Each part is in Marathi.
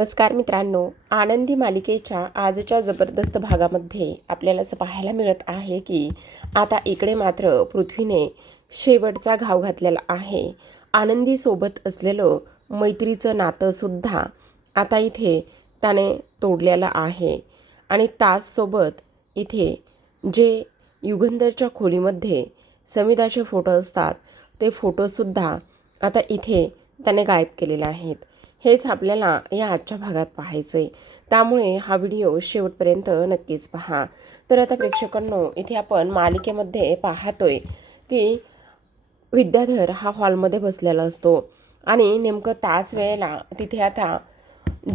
नमस्कार मित्रांनो, आनंदी मालिकेच्या आजच्या जबरदस्त भागामध्ये आपल्याला असं पाहायला मिळत आहे की आता इकडे मात्र पृथ्वीने शेवटचा घाव घातलेला आहे. आनंदीसोबत असलेलं मैत्रीचं नातंसुद्धा आता इथे त्याने तोडलेलं आहे. आणि ताजसोबत इथे जे युगंधरच्या खोलीमध्ये समिधाचे फोटो असतात ते फोटोसुद्धा आता इथे त्याने गायब केलेले आहेत. हेच आपल्याला या आजच्या भागात पाहायचं आहे, त्यामुळे हा व्हिडिओ शेवटपर्यंत नक्कीच पहा. तर आता प्रेक्षकांनो, इथे आपण मालिकेमध्ये पाहतोय की विद्याधर हा हॉलमध्ये बसलेला असतो आणि नेमकं त्याच वेळेला तिथे आता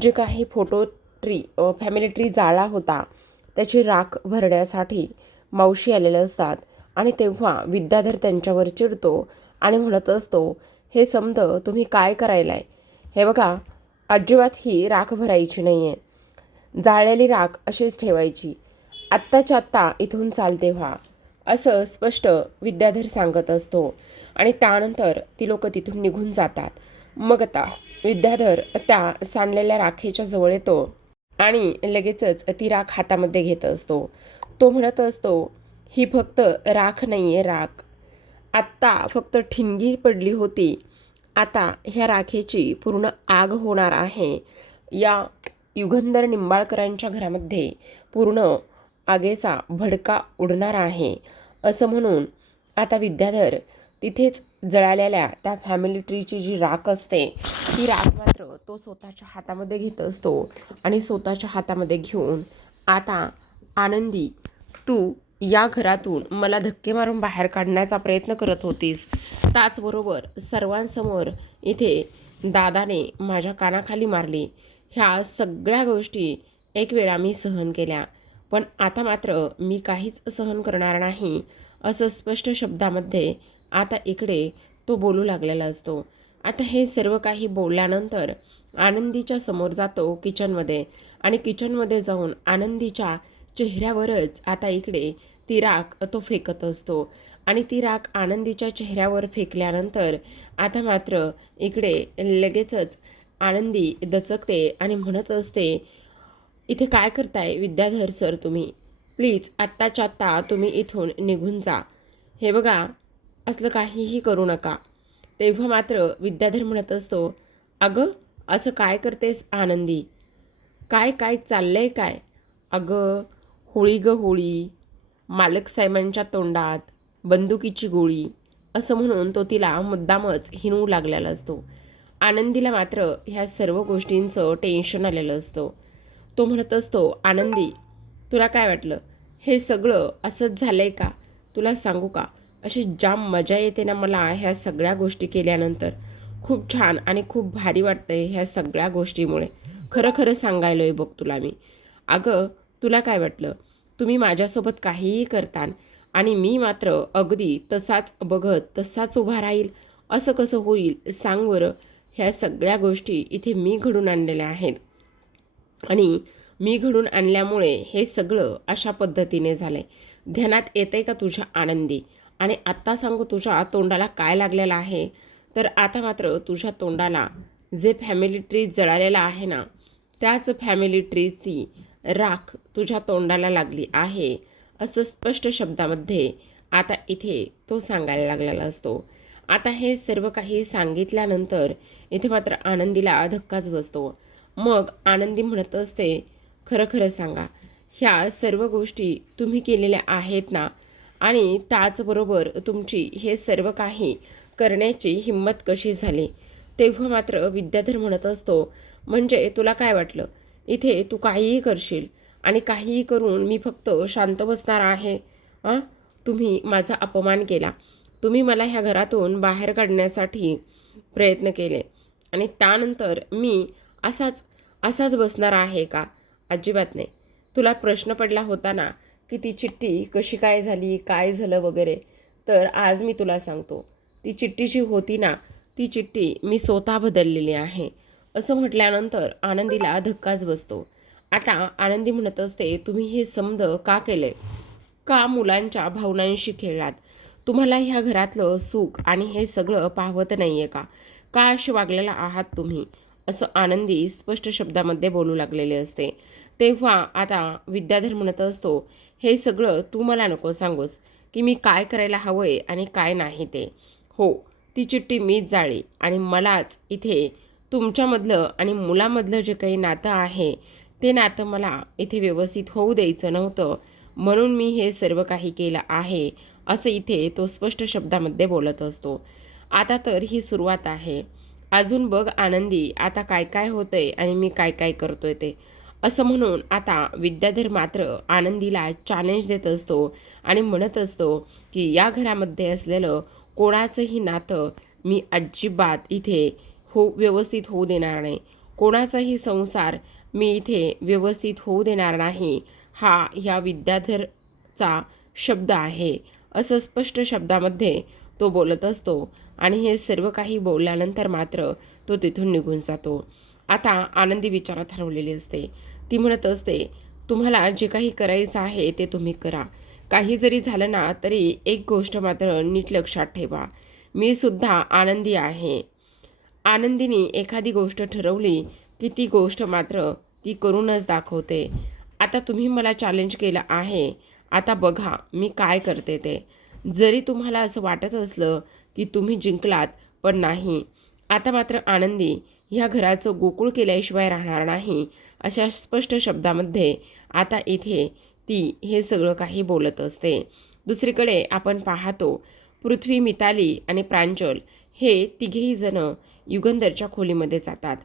जे काही फॅमिली ट्री जाळला होता त्याची राख भरण्यासाठी मावशी आलेले असतात. आणि तेव्हा विद्याधर त्यांच्यावर चिडतो आणि म्हणत असतो, हे समद तुम्ही काय करायलाय? हे बघा, अजिबात ही राख भरायची नाही आहे, जाळलेली राख अशीच ठेवायची, आत्ताच्या आत्ता इथून चालते व्हा, असं स्पष्ट विद्याधर सांगत असतो. आणि त्यानंतर ती लोक तिथून निघून जातात. मग आता विद्याधर त्या सांडलेल्या राखेच्या जवळ येतो आणि लगेचच ती राख हातामध्ये घेत असतो. तो म्हणत असतो, ही फक्त राख नाही आहे, राख आत्ता फक्त ठिणगी पडली होती, आता ह्या राखेची पूर्ण आग होणार आहे. या युगंधर निंबाळकरांच्या घरामध्ये पूर्ण आगीचा भडका उडणार आहे. असं म्हणून आता विद्याधर तिथेच जळालेल्या त्या फॅमिली ट्रीची जी राख असते ती राख मात्र तो स्वतःच्या हातामध्ये घेत असतो. आणि स्वतःच्या हातामध्ये घेऊन आता, आनंदी, तू या घरातून मला धक्के मारून बाहेर काढण्याचा प्रयत्न करत होतीस, त्याचबरोबर सर्वांसमोर इथे दादाने माझ्या कानाखाली मारली, ह्या सगळ्या गोष्टी एक वेळा मी सहन केल्या, पण आता मात्र मी काहीच सहन करणार नाही, असं स्पष्ट शब्दामध्ये आता इकडे तो बोलू लागलेला असतो. आता हे सर्व काही बोलल्यानंतर आनंदीच्या समोर जातो किचनमध्ये आणि किचनमध्ये जाऊन आनंदीच्या चेहऱ्यावरच आता इकडे ती राख तो फेकत असतो. आणि ती राख आनंदीच्या चेहऱ्यावर फेकल्यानंतर आता मात्र इकडे लगेचच आनंदी दचकते आणि म्हणत असते, इथे काय करताय विद्याधर सर? तुम्ही प्लीज आत्ताच्या आत्ता तुम्ही इथून निघून जा, हे बघा असलं काहीही करू नका. तेव्हा मात्र विद्याधर म्हणत असतो, अगं असं काय करतेस आनंदी? काय काय चाललंय काय? अगं होळी ग होळी, मालक साहेबांच्या तोंडात बंदुकीची गोळी, असं म्हणून तो तिला मुद्दामच हिणवू लागलेला असतो. आनंदीला मात्र ह्या सर्व गोष्टींचं टेन्शन आलेलं असतं. तो म्हणत असतो, आनंदी तुला काय वाटलं हे सगळं असंच झालंय का? तुला सांगू का, अशी जाम मजा येते ना मला ह्या सगळ्या गोष्टी केल्यानंतर. खूप छान आणि खूप भारी वाटतंय ह्या सगळ्या गोष्टीमुळे. खरं खरं सांगायलोय बघ तुला मी. अगं तुला काय वाटलं तुम्ही माझ्यासोबत काहीही करतान आणि मी मात्र अगदी तसाच बघत तसाच उभा राहील? असं कसं होईल सांग बरं? ह्या सगळ्या गोष्टी इथे मी घडून आणलेल्या आहेत आणि मी घडून आणल्यामुळे हे सगळं अशा पद्धतीने झालंय. ध्यानात येतंय का तुझ्या आनंदी? आणि आत्ता सांगू तुझ्या तोंडाला काय लागलेलं आहे? तर आता मात्र तुझ्या तोंडाला जे फॅमिली ट्री जळालेला आहे ना, त्याच फॅमिली ट्रीची राख तुझ्या तोंडाला लागली आहे, असं स्पष्ट शब्दामध्ये आता इथे तो सांगायला लागलेला असतो. आता हे सर्व काही सांगितल्यानंतर इथे मात्र आनंदीला धक्काच बसतो. मग आनंदी म्हणत असते, खरं खरं सांगा, ह्या सर्व गोष्टी तुम्ही केलेल्या आहेत ना? आणि त्याचबरोबर तुमची हे सर्व काही करण्याची हिंमत कशी झाली? तेव्हा मात्र विद्याधर म्हणत असतो, म्हणजे तुला काय वाटलं इथे तू काहीही करशील आणि काहीही करून मी फक्त शांत बसणार आहे? हां, तुम्ही माझा अपमान केला, तुम्ही मला ह्या घरातून बाहेर काढण्यासाठी प्रयत्न केले आणि त्यानंतर मी असाच असाच बसणार आहे का? अजिबात नाही. तुला प्रश्न पडला होता ना की ती चिठ्ठी कशी काय झाली, काय झालं वगैरे, तर आज मी तुला सांगतो, ती चिठ्ठी जी होती ना, ती चिठ्ठी मी स्वतः बदललेली आहे. असं म्हटल्यानंतर आनंदीला धक्काच बसतो. आता आनंदी म्हणत असते, तुम्ही हे समद का केलंय? का मुलांच्या भावनांशी खेळलात? तुम्हाला ह्या घरातलं सुख आणि हे सगळं पाहवत नाही आहे का? का असे वागलेला आहात तुम्ही? असं आनंदी स्पष्ट शब्दामध्ये बोलू लागलेले असते. तेव्हा आता विद्याधर म्हणत असतो, हे सगळं तू मला नको सांगूस की मी काय करायला हवंय आणि काय नाही ते. हो, ती चिठ्ठी मीच जाळली आणि मलाच इथे तुमच्यामधलं आणि मुलामधलं जे काही नातं आहे ते नातं मला इथे व्यवस्थित होऊ द्यायचं नव्हतं, म्हणून मी हे सर्व काही केलं आहे, असं इथे तो स्पष्ट शब्दामध्ये बोलत असतो. आता तर ही सुरुवात आहे. अजून बघ आनंदी आता काय काय होतंय आणि मी काय काय करतोय ते, असं म्हणून आता विद्याधर मात्र आनंदीला चॅलेंज देत असतो आणि म्हणत असतो की या घरामध्ये असलेलं कोणाचंही नातं मी अजिबात इथे व्यवस्थित होऊ देणार नाही. कोणाचाही संसार मी इथे व्यवस्थित होऊ देणार नाही. हा ह्या विद्याधरचा शब्द आहे, असं स्पष्ट शब्दामध्ये तो बोलत असतो आणि हे सर्व काही बोलल्यानंतर मात्र तो तिथून निघून जातो. आता आनंदी विचारात हरवलेली असते. ती म्हणत असते, तुम्हाला जे काही करायचं आहे ते तुम्ही करा. काही जरी झालं ना तरी एक गोष्ट मात्र नीट लक्षात ठेवा, मी सुद्धा आनंदी आहे. आनंदीने एखादी गोष्ट ठरवली की ती गोष्ट मात्र ती करूनच दाखवते. आता तुम्ही मला चॅलेंज केलं आहे, आता बघा मी काय करते ते. जरी तुम्हाला असं वाटत असलं की तुम्ही जिंकलात, पण नाही. आता मात्र आनंदी ह्या घराचं गोकुळ केल्याशिवाय राहणार नाही, अशा स्पष्ट शब्दामध्ये आता इथे ती हे सगळं काही बोलत असते. दुसरीकडे आपण पाहतो पृथ्वी, मिताली आणि प्रांजल हे तिघेही जण युगंधरच्या खोलीमध्ये जातात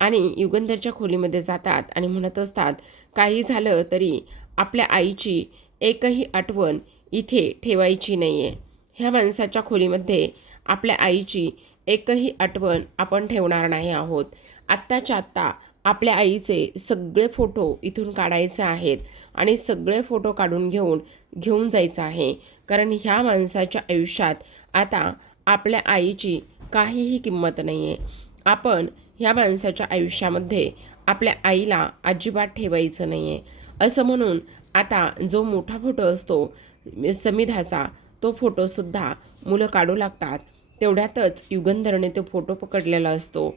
आणि युगंधरच्या खोलीमध्ये जातात आणि म्हणत असतात, काही झालं तरी आपल्या आईची एकही आठवण इथे ठेवायची नाही आहे. ह्या माणसाच्या खोलीमध्ये आपल्या आईची एकही आठवण आपण ठेवणार नाही आहोत. आत्ताच्या आत्ता आपल्या आईचे सगळे फोटो इथून काढायचे आहेत आणि सगळे फोटो काढून घेऊन जायचं आहे, कारण ह्या माणसाच्या आयुष्यात आता आपल्या आईची काहीही किंमत नाही आहे. आपण ह्या माणसाच्या आयुष्यामध्ये आपल्या आईला अजिबात ठेवायचं नाही आहे, असं म्हणून आता जो मोठा फोटो असतो समिधाचा, तो फोटोसुद्धा मुलं काढू लागतात. तेवढ्यातच युगंधरने तो फोटो पकडलेला असतो.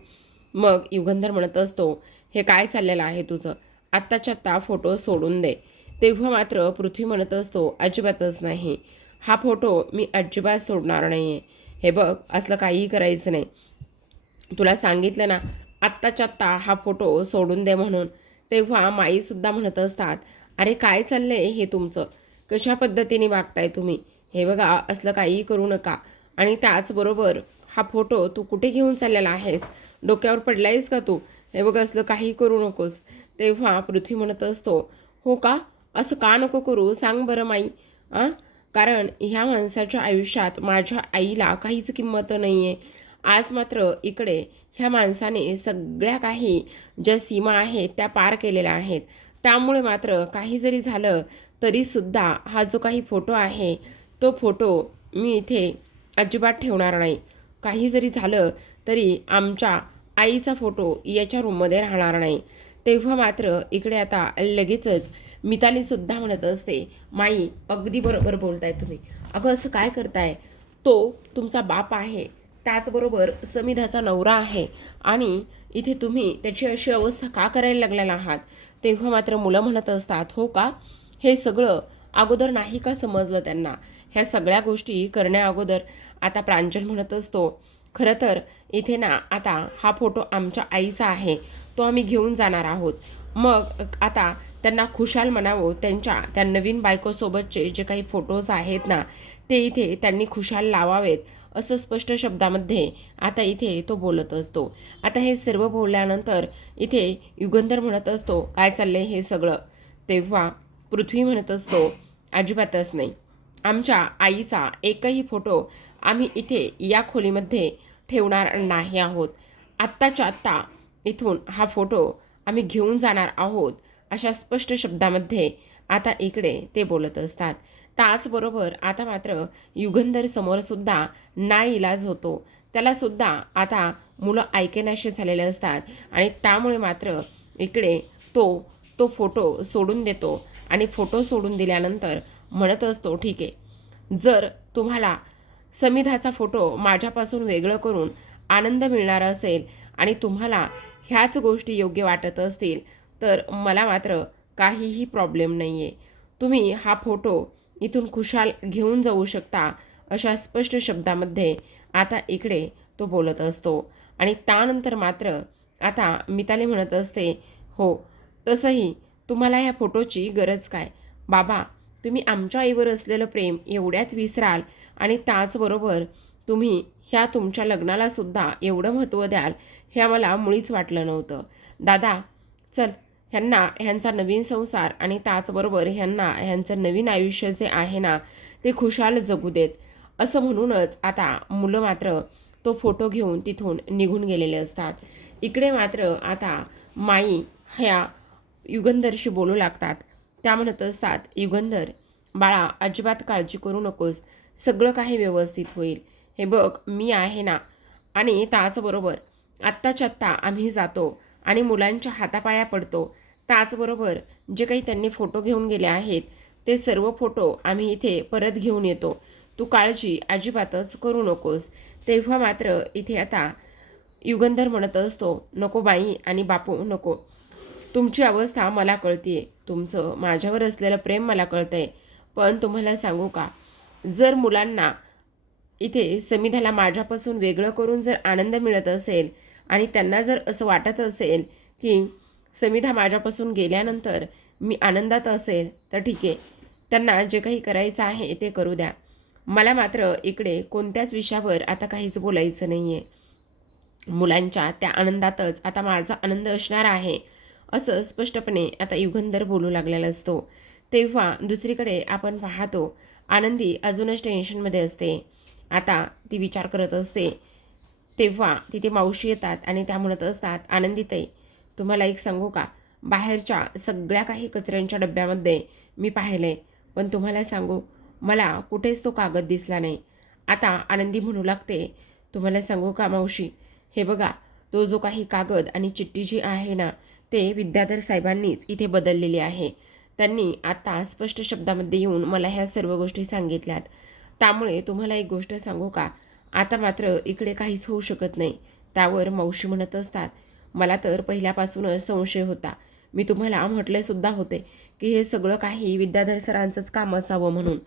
मग युगंधर म्हणत असतो, हे काय चाललेलं आहे तुझं, आत्ताच्या आत्ता फोटो सोडून दे. तेव्हा मात्र पृथ्वी म्हणत असतो, अजिबातच नाही, हा फोटो मी अजिबात सोडणार नाही आहे. हे बघ, असलं काहीही करायचं नाही. तुला सांगितलं ना आत्ताच्या आत्ता हा फोटो सोडून दे म्हणून. तेव्हा माईसुद्धा म्हणत असतात, अरे काय चाललं आहे हे तुमचं, कशा पद्धतीने वागताय तुम्ही, हे बघा असलं काहीही करू नका. आणि त्याचबरोबर हा फोटो तू कुठे घेऊन चाललेला आहेस, डोक्यावर पडलायस का तू, हे बघ असलं काही करू नकोस. तेव्हा पृथ्वी म्हणत असतो, हो का, असं का नको करू सांग बरं माई. कारण ह्या माणसाच्या आयुष्यात माझ्या आईला काहीच किंमत नाही आहे. आज मात्र इकडे ह्या माणसाने सगळ्या काही ज्या सीमा आहेत त्या पार केलेल्या आहेत. त्यामुळे मात्र काही जरी झालं तरीसुद्धा हा जो काही फोटो आहे तो फोटो मी इथे अजिबात ठेवणार नाही. काही जरी झालं तरी आमच्या आईचा फोटो याच्या रूममध्ये राहणार नाही. तेव्हा मात्र इकडे आता लगेचच मितालीसुद्धा म्हणत असते, माई अगदी बरोबर बोलताय तुम्ही. अगं असं काय करताय, तो तुमचा बाप आहे, त्याचबरोबर समिधाचा नवरा आहे आणि इथे तुम्ही त्याची अशी अवस्था का करायला लागलेला आहात. तेव्हा मात्र मुलं म्हणत असतात, हो का, हे सगळं अगोदर नाही का समजलं त्यांना, ह्या सगळ्या गोष्टी करण्या अगोदर. आता प्रांजल म्हणत असतो, खरं तर इथे ना आता हा फोटो आमच्या आईचा आहे, तो आम्ही घेऊन जाणार आहोत. मग आता त्यांना खुशाल म्हणावं, त्या नवीन बायकोसोबतचे जे काही फोटोज आहेत ना ते इथे त्यांनी खुशाल लावावेत, असं स्पष्ट शब्दामध्ये आता इथे तो बोलत असतो. आता हे सर्व बोलल्यानंतर इथे युगंधर म्हणत असतो, काय चाललंय हे सगळं. तेव्हा पृथ्वी म्हणत असतो, अजिबातच नाही, आमच्या आईचा एकही फोटो आम्ही इथे या खोलीमध्ये ठेवणार नाही आहोत. आत्ताच्या आत्ता इथून हा फोटो आम्ही घेऊन जाणार आहोत, अशा स्पष्ट शब्दामध्ये आता इकडे ते बोलत असतात. त्याचबरोबर आता मात्र युगंधर समोरसुद्धा नाईलाज होतो. त्यालासुद्धा आता मुलं ऐकेनाशी झालेले असतात आणि त्यामुळे मात्र इकडे तो तो फोटो सोडून देतो आणि फोटो सोडून दिल्यानंतर म्हणत असतो, ठीक आहे, जर तुम्हाला समिधाचा फोटो माझ्यापासून वेगळं करून आनंद मिळणार असेल आणि तुम्हाला ह्याच गोष्टी योग्य वाटत असतील तर मला मात्र काहीही प्रॉब्लेम नाही आहे. तुम्ही हा फोटो इथून खुशाल घेऊन जाऊ शकता, अशा स्पष्ट शब्दामध्ये आता इकडे तो बोलत असतो. आणि त्यानंतर मात्र आता मिताली म्हणत असते, हो तसंही तुम्हाला ह्या फोटोची गरज काय बाबा, तुम्ही आमच्या आईवर असलेलं प्रेम एवढ्यात विसराल आणि त्याचबरोबर तुम्ही ह्या तुमच्या लग्नाला सुद्धा एवढं महत्त्व द्याल हे आम्हाला मुळीच वाटलं नव्हतं. दादा चल, ह्यांचा नवीन संसार आणि त्याचबरोबर ह्यांचं नवीन आयुष्य जे आहे ना ते खुशाल जगू देत, असं म्हणूनच आता मुलं मात्र तो फोटो घेऊन तिथून निघून गेलेले असतात. इकडे मात्र आता माई ह्या युगंधरशी बोलू लागतात. त्या म्हणत असतात, युगंधर बाळा अजिबात काळजी करू नकोस, सगळं काही व्यवस्थित होईल. हे बघ मी आहे ना, आणि त्याचबरोबर आत्ताच्या आत्ता आम्ही जातो आणि मुलांच्या हातापाया पडतो. त्याचबरोबर जे काही त्यांनी फोटो घेऊन गेले आहेत ते सर्व फोटो आम्ही इथे परत घेऊन येतो. तू काळजी अजिबातच करू नकोस. तेव्हा मात्र इथे आता युगंधर म्हणत असतो, नको बाई आणि बापू नको, तुमची अवस्था मला कळतीये, तुमचं माझ्यावर असलेलं प्रेम मला कळतंय. पण तुम्हाला सांगू का, जर मुलांना इथे समिधाला माझ्यापासून वेगळं करून जर आनंद मिळत असेल आणि त्यांना जर असं वाटत असेल की समिधा माझ्यापासून गेल्यानंतर मी आनंदात असेल तर ठीक आहे, त्यांना जे काही करायचं आहे ते करू द्या. मला मात्र इकडे कोणत्याच विषयावर आता काहीच बोलायचं नाही आहे. मुलांच्या त्या आनंदातच आता माझा आनंद असणार आहे, असं स्पष्टपणे आता युगंधर बोलू लागलेला असतो. तेव्हा दुसरीकडे आपण पाहतो आनंदी अजूनच टेन्शनमध्ये असते. आता ती विचार करत असते. तेव्हा तिथे मावशी येतात आणि त्या म्हणत असतात, आनंदीताई तुम्हाला एक सांगू का, बाहेरच्या सगळ्या काही कचऱ्यांच्या डब्यामध्ये मी पाहिलंय, पण तुम्हाला सांगू मला कुठेच तो कागद दिसला नाही. आता आनंदी म्हणू लागते, तुम्हाला सांगू का मावशी, हे बघा तो जो काही कागद आणि चिठ्ठी जी आहे ना ते विद्याधर साहेबांनीच इथे बदललेली आहे. त्यांनी आता स्पष्ट शब्दामध्ये येऊन मला ह्या सर्व गोष्टी सांगितल्यात. त्यामुळे तुम्हाला एक गोष्ट सांगू का, आता मात्र इकडे काहीच होऊ शकत नाही. त्यावर मावशी म्हणत असतात, मला तर पहिल्यापासूनच संशय होता. मी तुम्हाला म्हटलेसुद्धा होते की हे सगळं काही विद्याधर सरांचंच काम असावं म्हणून.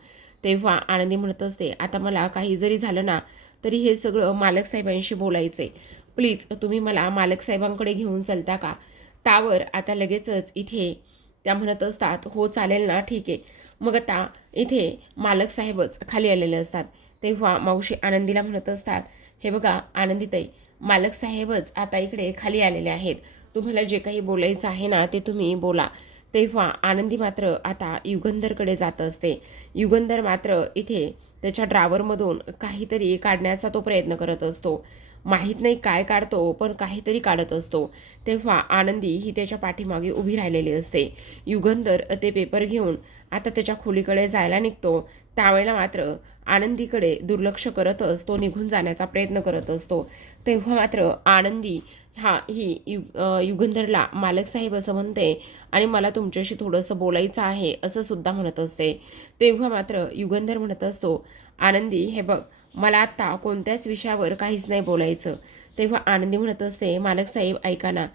तेव्हा आनंदी म्हणत असते, आता मला काही जरी झालं ना तरी हे सगळं मालक साहेबांशी बोलायचे, प्लीज तुम्ही मला मालक साहेबांकडे घेऊन चलता का. त्यावर आता लगेचच इथे त्या म्हणत असतात, हो चालेल ना, ठीक आहे. मग आता इथे मालक साहेबच खाली आलेले असतात. तेव्हा मावशी आनंदीला म्हणत असतात, हे बघा आनंदीताई, मालक साहेबच आता इकडे खाली आलेले आहेत, तुम्हाला जे काही बोलायचं आहे ना ते तुम्ही बोला. तेव्हा आनंदी मात्र आता युगंधरकडे जात असते. युगंधर मात्र इथे त्याच्या ड्रावरमधून काहीतरी काढण्याचा तो प्रयत्न करत असतो. माहीत नाही काय काढतो, पण काहीतरी काढत असतो. तेव्हा आनंदी ही त्याच्या पाठीमागे उभी राहिलेली असते. युगंधर ते पेपर घेऊन आता त्याच्या खोलीकडे जायला निघतो. त्यावेळेला मात्र आनंदीकडे दुर्लक्ष करतच तो निघून जाण्याचा प्रयत्न करत असतो. तेव्हा मात्र आनंदी युगंधरला मालक साहेब असं म्हणते आणि मला तुमच्याशी थोडंसं बोलायचं आहे असं सुद्धा म्हणत असते. तेव्हा मात्र युगंधर म्हणत असतो, आनंदी हे बघ, मला आत्ता कोणत्याच विषयावर काहीच नाही बोलायचं. तेव्हा आनंदी म्हणत असते, मालक साहेब ऐका ना,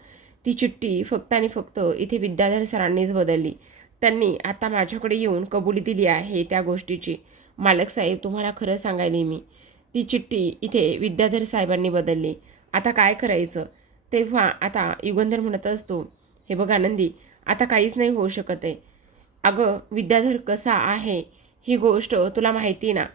ती चिठ्ठी फक्त आणि फक्त इथे विद्याधर सरांनीच बदलली. त्यांनी आता माझ्याकडे येऊन कबुली दिली आहे त्या गोष्टीची. मालक साहेब तुम्हाला खरं सांगायला मी, ती चिठ्ठी इथे विद्याधर साहेबांनी बदलली. आता काय करायचं. तेव्हा आता युगंधर म्हणत असतो, हे बघ आनंदी, आता काहीच नाही होऊ शकत आहे. अगं विद्याधर कसा आहे ही गोष्ट तुला माहिती ना.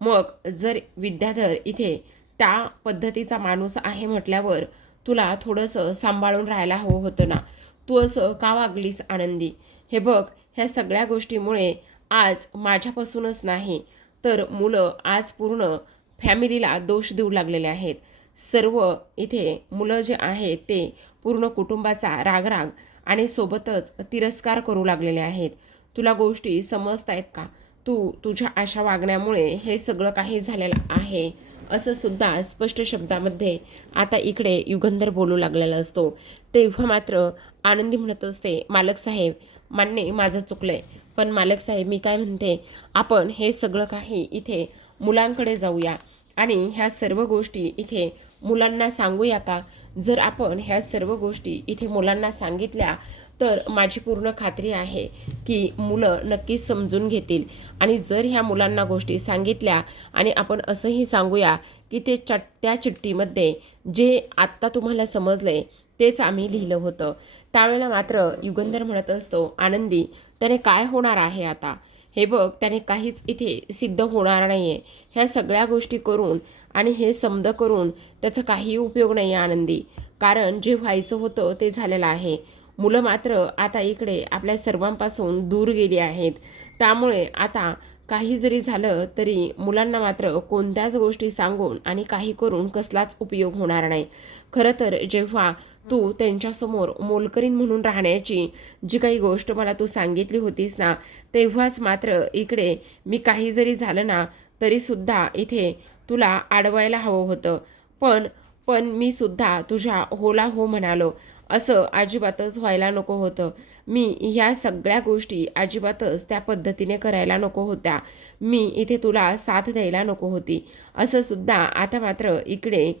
मग जर विद्याधर इथे त्या पद्धतीचा माणूस आहे म्हटल्यावर तुला थोडंसं सांभाळून राहायला हवं होतं ना. तू असं का वागलीस आनंदी. हे बघ, ह्या सगळ्या गोष्टीमुळे आज माझ्यापासूनच नाही तर मुलं आज पूर्ण फॅमिलीला दोष देऊ लागलेले आहेत. सर्व इथे मुलं जे आहेत ते पूर्ण कुटुंबाचा रागराग आणि सोबतच तिरस्कार करू लागलेले आहेत. तुला गोष्टी समजत आहेत का. तुझ्या अशा वागण्यामुळे हे सगळं काही झालेलं आहे, असं सुद्धा स्पष्ट शब्दामध्ये आता इकडे युगंधर बोलू लागलेला असतो. तेव्हा मात्र आनंदी म्हणत असते, मालक साहेब मान्य माझं चुकलंय, पण मालक साहेब मी काय म्हणते, आपण हे सगळं काही इथे मुलांकडे जाऊया आणि ह्या सर्व गोष्टी इथे मुलांना सांगूया का. जर आपण ह्या सर्व गोष्टी इथे मुलांना सांगितल्या तर माझी पूर्ण खात्री आहे की मुलं नक्कीच समजून घेतील. आणि जर ह्या मुलांना गोष्टी सांगितल्या आणि आपण असंही सांगूया की त्या चिठ्ठीमध्ये जे आत्ता तुम्हाला समजले तेच आम्ही लिहिलं होतं, त्यावेळेला मात्र युगंधर म्हणत असतो, आनंदी त्याने काय होणार आहे आता? हे बघ, त्याने काहीच इथे सिद्ध होणार नाही आहे. ह्या सगळ्या गोष्टी करून आणि हे समज करून त्याचा काही उपयोग नाही आहे आनंदी. कारण जे व्हायचं होतं ते झालेलं आहे. मुलं मात्र आता इकडे आपल्या सर्वांपासून दूर गेली आहेत. त्यामुळे आता काही जरी झालं तरी मुलांना मात्र कोणत्याच गोष्टी सांगून आणि काही करून कसलाच उपयोग होणार नाही. खरं तर जेव्हा तू त्यांच्यासमोर मोलकरीण म्हणून राहण्याची जी काही गोष्ट मला तू सांगितली होतीस ना, तेव्हाच मात्र इकडे मी काही जरी झालं ना तरीसुद्धा इथे तुला अडवायला हवं होतं. पण पण मी सुद्धा तुझ्या होला हो म्हणालो. असं अजिबातच व्हायला नको होतं. मी ह्या सगळ्या गोष्टी अजिबातच त्या पद्धतीने करायला नको होत्या. मी इथे तुला साथ द्यायला नको होती. असं सुद्धा आता मात्र इकडे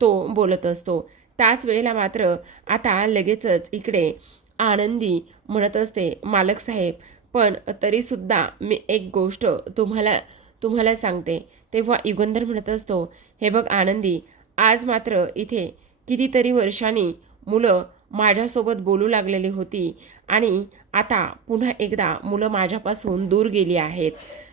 तो बोलत असतो. त्याच वेळेला मात्र आता लगेचच इकडे आनंदी म्हणत असते, मालक साहेब, पण तरीसुद्धा मी एक गोष्ट तुम्हाला तुम्हाला सांगते. तेव्हा युगंधर म्हणत असतो, हे बघ आनंदी, आज मात्र इथे कितीतरी वर्षांनी मुलं माझ्यासोबत बोलू लागलेली होती आणि आता पुन्हा एकदा मुलं माझ्यापासून दूर गेली आहेत.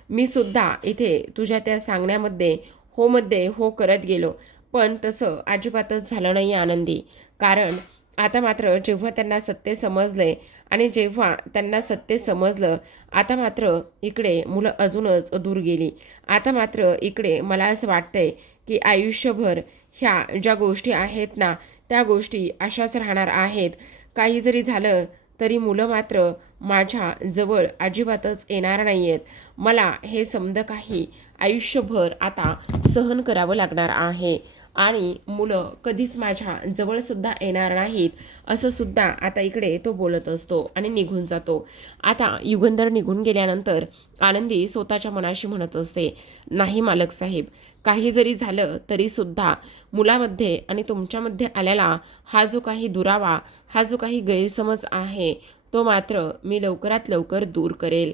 मी सुद्धा इथे तुझ्या त्या सांगण्यामध्ये हो करत गेलो, पण तसं अजिबातच झालं नाही आनंदी. कारण आता मात्र जेव्हा त्यांना सत्य समजले आणि जेव्हा त्यांना सत्य समजलं, आता मात्र इकडे मुलं अजूनच दूर गेली. आता मात्र इकडे मला असं वाटतंय की आयुष्यभर ह्या ज्या गोष्टी आहेत ना, त्या गोष्टी अशाच राहणार आहेत. काही जरी झालं तरी मुलं मात्र माझ्या जवळ अजिबातच येणार नाही आहेत. मला हे समज काही आयुष्यभर आता सहन करावं लागणार आहे आणि मुलं कधीच माझ्या जवळसुद्धा येणार नाहीत, असं सुद्धा आता इकडे तो बोलत असतो आणि निघून जातो. आता युगंधर निघून गेल्यानंतर आनंदी स्वतःच्या मनाशी म्हणत असते, नाही मालक साहेब, काही जरी झालं तरीसुद्धा मुलामध्ये आणि तुमच्यामध्ये आलेला हा जो काही दुरावा, हा जो काही गैरसमज आहे, तो मात्र मी लवकरात लवकर दूर करेल.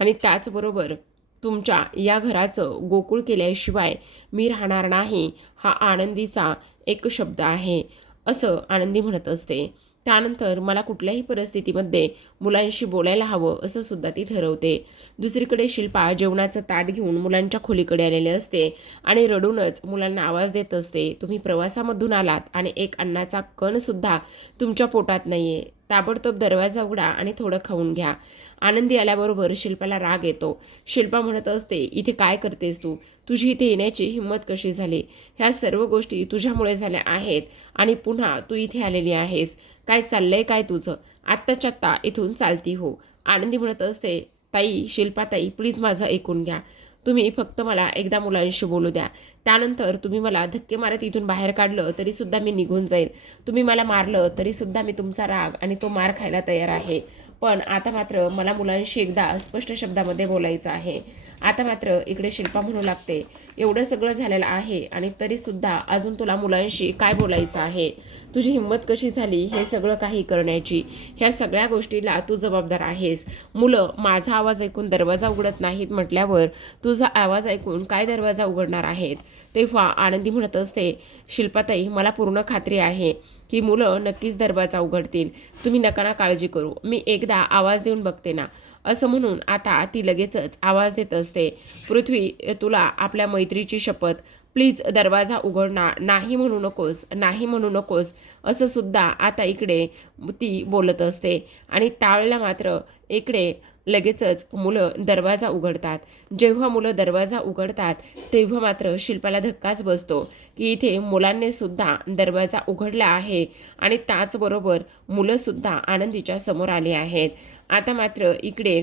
आणि त्याचबरोबर तुमच्या या घराचं गोकुळ केल्याशिवाय मी राहणार नाही, हा आनंदीचा एक शब्द आहे, असं आनंदी म्हणत असते. त्यानंतर मला कुठल्याही परिस्थितीमध्ये मुलांशी बोलायला हवं असं सुद्धा ती ठरवते. दुसरीकडे शिल्पा जेवणाचं ताट घेऊन मुलांच्या खोलीकडे आलेले असते आणि रडूनच मुलांना आवाज देत असते, तुम्ही प्रवासामधून आलात आणि एक अन्नाचा कणसुद्धा तुमच्या पोटात नाही आहे. ताबडतोब दरवाजा उघडा आणि थोडं खाऊन घ्या. आनंदी आल्याबरोबर शिल्पाला राग येतो. शिल्पा म्हणत असते, इथे काय करतेस तू? तुझी इथे येण्याची हिंमत कशी झाली? ह्या सर्व गोष्टी तुझ्यामुळे झाल्या आहेत आणि पुन्हा तू इथे आलेली आहेस. काय चाललंय काय तुझं? आत्ताच्या आत्ता इथून चालती हो. आनंदी म्हणत असते, ताई, शिल्पाताई, प्लीज माझं ऐकून घ्या. तुम्ही फक्त मला एकदा मुलांशी बोलू द्या. त्यानंतर तुम्ही मला धक्के मारत इथून बाहेर काढलं तरीसुद्धा मी निघून जाईल. तुम्ही मला मारलं तरीसुद्धा मी तुमचा राग आणि तो मार खायला तयार आहे. पण आता मात्र मला मुलांशी एकदा स्पष्ट शब्दामध्ये बोलायचं आहे. आता मात्र इकडे शिल्पा म्हणू लागते, एवढं सगळं झालेलं आहे आणि तरीसुद्धा अजून तुला मुलांशी काय बोलायचं आहे? तुझी हिंमत कशी झाली हे सगळं काही करण्याची? ह्या सगळ्या गोष्टीला तू जबाबदार आहेस. मुलं माझा आवाज ऐकून दरवाजा उघडत नाहीत म्हटल्यावर तुझा आवाज ऐकून काय दरवाजा उघडणार आहेत? तेव्हा आनंदी म्हणत असते, शिल्पाताई, मला पूर्ण खात्री आहे की मुलं नक्कीच दरवाजा उघडतील. तुम्ही नका काळजी करू. मी एकदा आवाज देऊन बघते ना. असं म्हणून आता ती लगेचच आवाज देत असते, पृथ्वी, तुला आपल्या मैत्रीची शपथ, प्लीज दरवाजा उघडणार नाही म्हणू नकोस, नाही म्हणू नकोस, असं सुद्धा आता इकडे ती बोलत असते. आणि त्यावेळेला मात्र इकडे लगेचच मुलं दरवाजा उघडतात. जेव्हा मुलं दरवाजा उघडतात तेव्हा मात्र शिल्पाला धक्काच बसतो की इथे मुलांनी सुद्धा दरवाजा उघडला आहे आणि त्याचबरोबर मुलंसुद्धा आनंदीच्या समोर आली आहेत. आता मात्र इकडे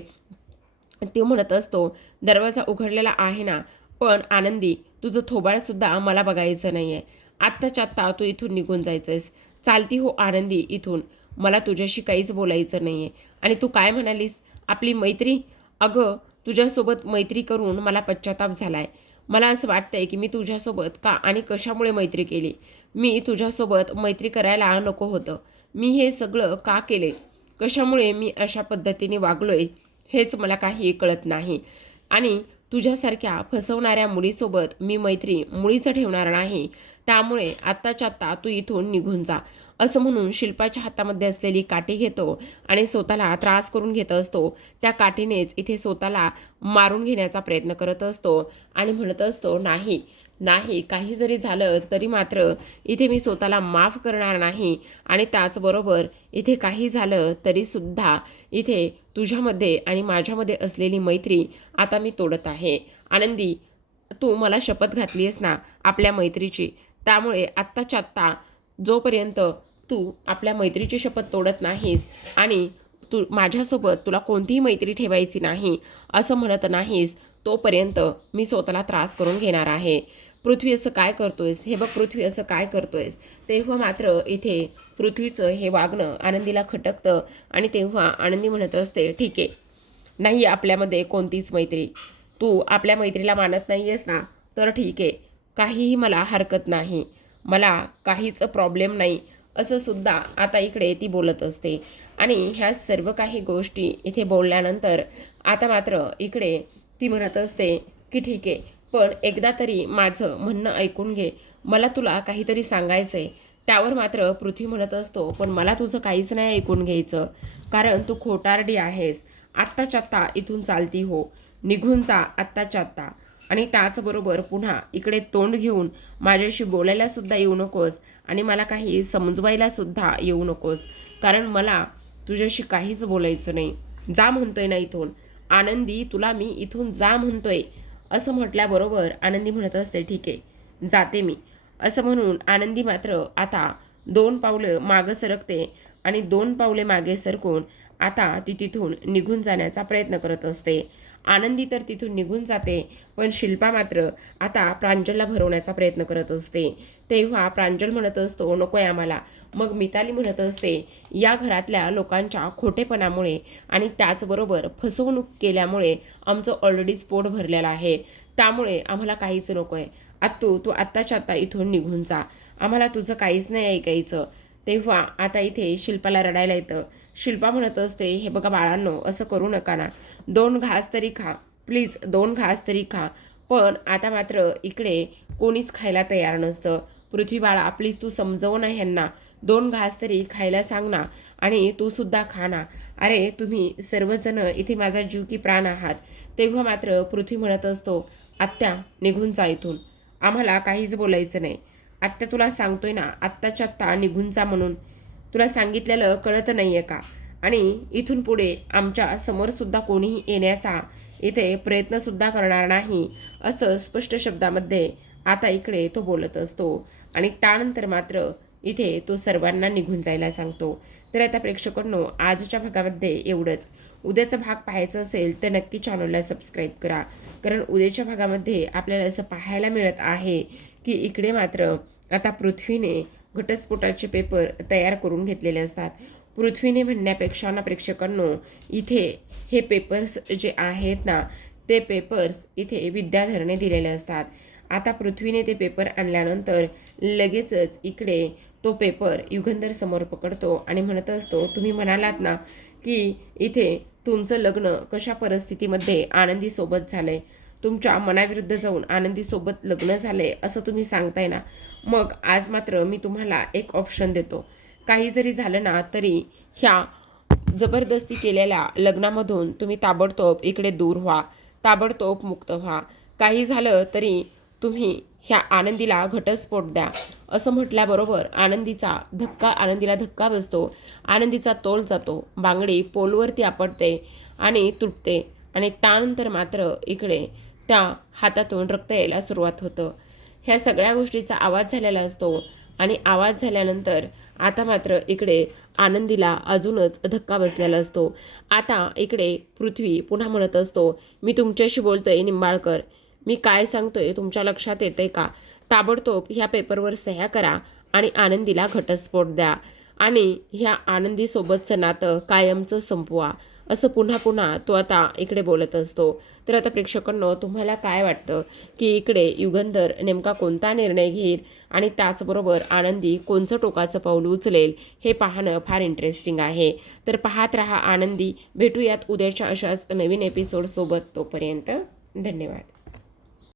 ती म्हणत असतो, दरवाजा उघडलेला आहे ना, पण आनंदी, तुझं थोबाडसुद्धा मला बघायचं नाही आहे. आत्ताच्या आत्ता तू इथून निघून जायचंयस. चालती हो आनंदी इथून. मला तुझ्याशी काहीच बोलायचं नाही आहे. आणि तू काय म्हणालीस? आपली मैत्री? अगं, तुझ्यासोबत मैत्री करून मला पश्चाताप झाला आहे. मला असं वाटतंय की मी तुझ्यासोबत का आणि कशामुळे मैत्री केली. मी तुझ्यासोबत मैत्री करायला नको होतं. मी हे सगळं का केले, कशामुळे मी अशा पद्धतीने वागलोय हेच मला काही कळत नाही. आणि तुझ्यासारख्या फसवणाऱ्या मुलीसोबत मी मैत्री मुळीच ठेवणार नाही. त्यामुळे आत्ताच्या आत्ता तू इथून निघून जा. असं म्हणून शिल्पाच्या हातामध्ये असलेली काठी घेतो आणि स्वतःला त्रास करून घेत असतो. त्या काठीनेच इथे स्वतःला मारून घेण्याचा प्रयत्न करत असतो आणि म्हणत असतो, नाही नाही, काही जरी झालं तरी मात्र इथे मी स्वतःला माफ करणार नाही. आणि त्याचबरोबर इथे काही झालं तरीसुद्धा इथे तुझ्यामध्ये आणि माझ्यामध्ये असलेली मैत्री आता मी तोडत आहे. आनंदी, तू मला शपथ घातली आहेस ना आपल्या मैत्रीची, त्यामुळे आत्ताच्या आत्ता जोपर्यंत तू आपल्या मैत्रीची शपथ तोडत नाहीस आणि तू माझ्यासोबत तुला कोणतीही मैत्री ठेवायची नाही असं म्हणत नाहीस, तोपर्यंत मी स्वतःला त्रास करून घेणार आहे. पृथ्वी असं काय करतोयस, हे बघ पृथ्वी असं काय करतोयस. तेव्हा मात्र इथे पृथ्वीचं हे वागणं आनंदीला खटकतं आणि तेव्हा आनंदी म्हणत असते, ठीक आहे, नाही आपल्यामध्ये कोणतीच मैत्री, तू आपल्या मैत्रीला मानत नाही आहेस ना, तर ठीक आहे, काहीही मला हरकत नाही, मला काहीच प्रॉब्लेम नाही, असं सुद्धा आता इकडे ती बोलत असते. आणि ह्या सर्व काही गोष्टी इथे बोलल्यानंतर आता मात्र इकडे ती म्हणत असते की ठीक आहे, पण एकदा तरी माझं म्हणणं ऐकून घे, मला तुला काहीतरी सांगायचं आहे. त्यावर मात्र पृथ्वी म्हणत असतो, पण मला तुझं काहीच नाही ऐकून घ्यायचं, कारण तू खोटारडी आहेस. आत्ताच्या आत्ता इथून चालती हो, निघून जा आत्ताच्या आत्ता. आणि त्याचबरोबर पुन्हा इकडे तोंड घेऊन माझ्याशी बोलायला सुद्धा येऊ नकोस आणि मला काही समजवायला सुद्धा येऊ नकोस, कारण मला तुझ्याशी काहीच बोलायचं नाही. जा म्हणतोय ना इथून. आनंदी, तुला मी इथून जा म्हणतोय. असं म्हटल्याबरोबर आनंदी म्हणत असते, ठीक आहे, जाते मी. असं म्हणून आनंदी मात्र आता 2 पावलं मागं सरकते आणि 2 पावले मागे सरकून आता ती तिथून निघून जाण्याचा प्रयत्न करत असते. आनंदी तर तिथून निघून जाते, पण शिल्पा मात्र आता प्रांजलला भरवण्याचा प्रयत्न करत असते. तेव्हा प्रांजल म्हणत असतो, नको आहे आम्हाला. मग मिताली म्हणत असते, या घरातल्या लोकांच्या खोटेपणामुळे आणि त्याचबरोबर फसवणूक केल्यामुळे आमचं ऑलरेडीच पोट भरलेलं आहे, त्यामुळे आम्हाला काहीच नको आहे. तू आत्ताच्या आत्ता इथून निघून जा, आम्हाला तुझं काहीच नाही ऐकायचं. तेव्हा आता इथे शिल्पाला रडायला येतं. शिल्पा म्हणत असते, हे बघा बाळांनो, असं करू नका ना, 2 घास तरी खा, प्लीज 2 घास तरी खा. पण आता मात्र इकडे कोणीच खायला तयार नसतं. पृथ्वी बाळा, प्लीज तू समजव ना ह्यांना, 2 घास तरी खायला सांग ना, आणि तू सुद्धा खा ना. अरे तुम्ही सर्वजण इथे माझा जीव की प्राण आहात. तेव्हा मात्र पृथ्वी म्हणत असतो, आत्या निघून जा इथून, आम्हाला काहीच बोलायचं नाही. आत्ता तुला सांगतोय ना, आत्ताच्या आत्ता निघून जा म्हणून. तुला सांगितलेलं कळत नाही आहे का? आणि इथून पुढे आमच्या समोरसुद्धा कोणीही येण्याचा इथे प्रयत्नसुद्धा करणार नाही, असं स्पष्ट शब्दामध्ये आता इकडे तो बोलत असतो. आणि त्यानंतर मात्र इथे तो सर्वांना निघून जायला सांगतो. तर आता प्रेक्षकांनो, आजच्या भागामध्ये एवढंच. उद्याचा भाग पाहायचा असेल तर नक्की चॅनलला सबस्क्राईब करा, कारण उद्याच्या भागामध्ये आपल्याला असं पाहायला मिळत आहे की इकडे मात्र आता पृथ्वीने घटस्फोटाचे पेपर तयार करून घेतलेले असतात. पृथ्वीने म्हणण्यापेक्षा ना प्रेक्षकांनो, इथे हे पेपर्स जे आहेत ना, ते पेपर्स इथे विद्याधरने दिलेले असतात. आता पृथ्वीने ते पेपर आणल्यानंतर लगेचच इकडे तो पेपर युगंधर समोर पकडतो आणि म्हणत असतो, तुम्ही म्हणालात ना की इथे तुमचं लग्न कशा परिस्थितीमध्ये आनंदीसोबत झालंय, तुमच्या मनाविरुद्ध जाऊन आनंदीसोबत लग्न झालंय असं तुम्ही सांगताय ना, मग आज मात्र मी तुम्हाला एक ऑप्शन देतो. काही जरी झालं ना तरी ह्या जबरदस्ती केलेल्या लग्नामधून तुम्ही ताबडतोब इकडे दूर व्हा, ताबडतोब मुक्त व्हा. काही झालं तरी तुम्ही ह्या आनंदीला घटस्फोट द्या. असं म्हटल्याबरोबर आनंदीला धक्का बसतो. आनंदीचा तोल जातो, बांगडी पोलवरती आपटते आणि तुटते. आणि त्यानंतर मात्र इकडे त्या हातातून रक्त यायला सुरुवात होतं. ह्या सगळ्या गोष्टीचा आवाज झालेला असतो आणि आवाज झाल्यानंतर आता मात्र इकडे आनंदीला अजूनच धक्का बसलेला असतो. आता इकडे पृथ्वी पुन्हा म्हणत असतो, मी तुमच्याशी बोलतोय निंबाळकर, मी काय सांगतोय तुमच्या लक्षात येतंय का? ताबडतोब ह्या पेपरवर सह्या करा आणि आनंदीला घटस्फोट द्या. आणि ह्या आनंदीसोबतचं नातं कायमचं संपवा, असं पुन्हा पुन्हा तो आता इकडे बोलत असतो. तर आता प्रेक्षकांनो, तुम्हाला काय वाटतं की इकडे युगंधर नेमका कोणता निर्णय घेईल आणि त्याचबरोबर आनंदी कोणचं टोकाचं पाऊल उचलेल हे पाहणं फार इंटरेस्टिंग आहे. तर पाहत रहा आनंदी. भेटूयात उद्याच्या अशाच नवीन एपिसोडसोबत. तोपर्यंत धन्यवाद.